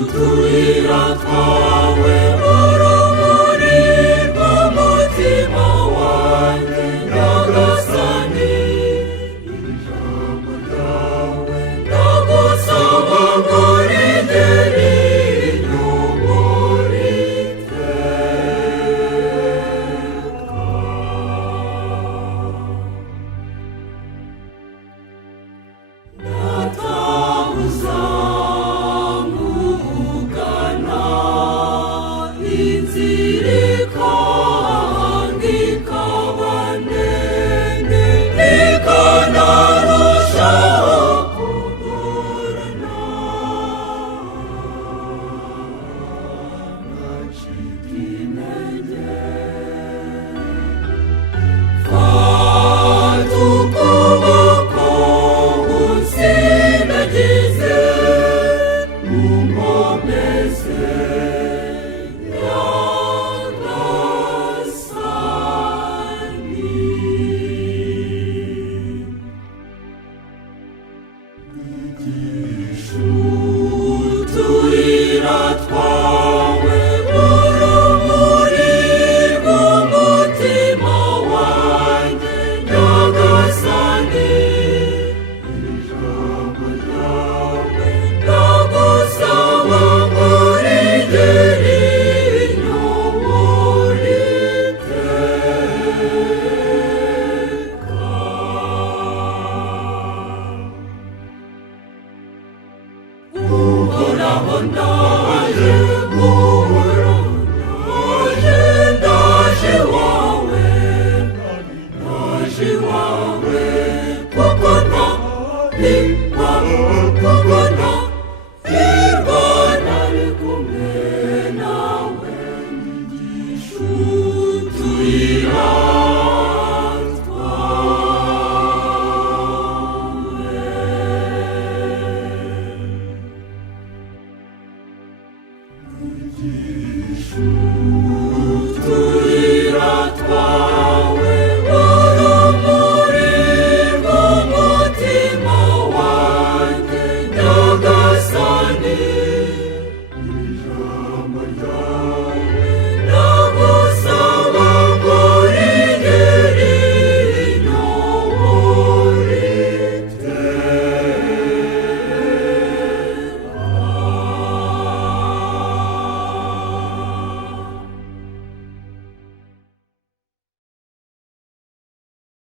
utuyira twawe urumuri rw'umutima wanjye nyagasani, ijambo ryawe ndagusaba ngo rigere inyuma utuyira twawe urumuri rw'umutima wanjye nyagasani, ijambo ryawe ndagusaba ngo rigere inyuma Uhoraho ndaje, Uhoraho ndaje iwawe, kuko nta